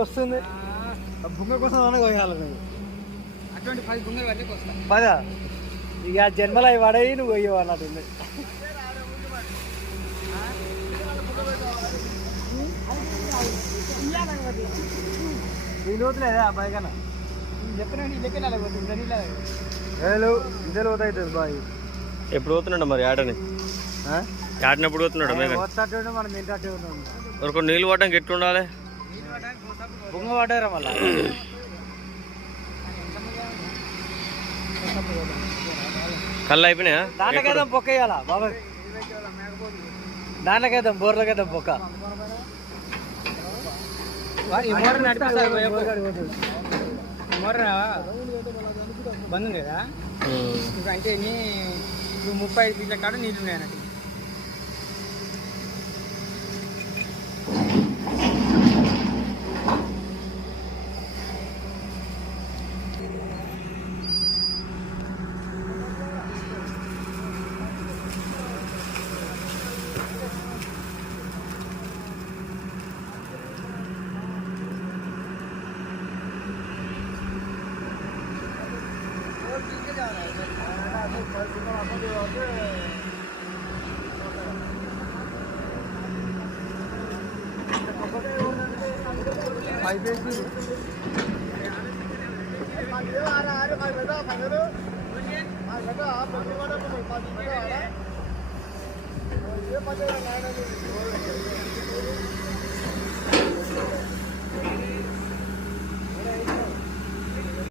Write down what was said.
వస్తుంది బుంగ కోసం కొయ్యాలి అటువంటి 10 బుంగలు వరకు వస్తాయి. 10 ఇక జన్మలు అవి పడయి నువ్వు కొయ్యవు అన్నట్టుంది. ఈ లోతులేదా అబ్బాయి కన్నా చెప్పిన ఇళ్ళకెళ్ళాలి ఇదే లోతు అవుతుంది బాయ్. ఎప్పుడు పోతున్నాడు మరి ఆటని? ఆడినప్పుడు పోతున్నాడు వస్తట్టు మనం ఏంటట్టే ఉన్నాం. ఒక నీళ్ళు పట్టడానికి ఎట్టు ఉండాలి? బొంగ పడ్డారా మళ్ళా కళ్ళు అయిపోయినాయా? దాంట్లోకేద్దాం పొక్క వేయాలా బాబాయ్, దాంట్లోకేద్దాం బోర్లకేద్దాం పొక్క. బంద్ ఉంది కదా అంటే ఇప్పుడు 35 ఫీట్ల కాడ నీళ్ళు ఉన్నాయి అన్నట్టు.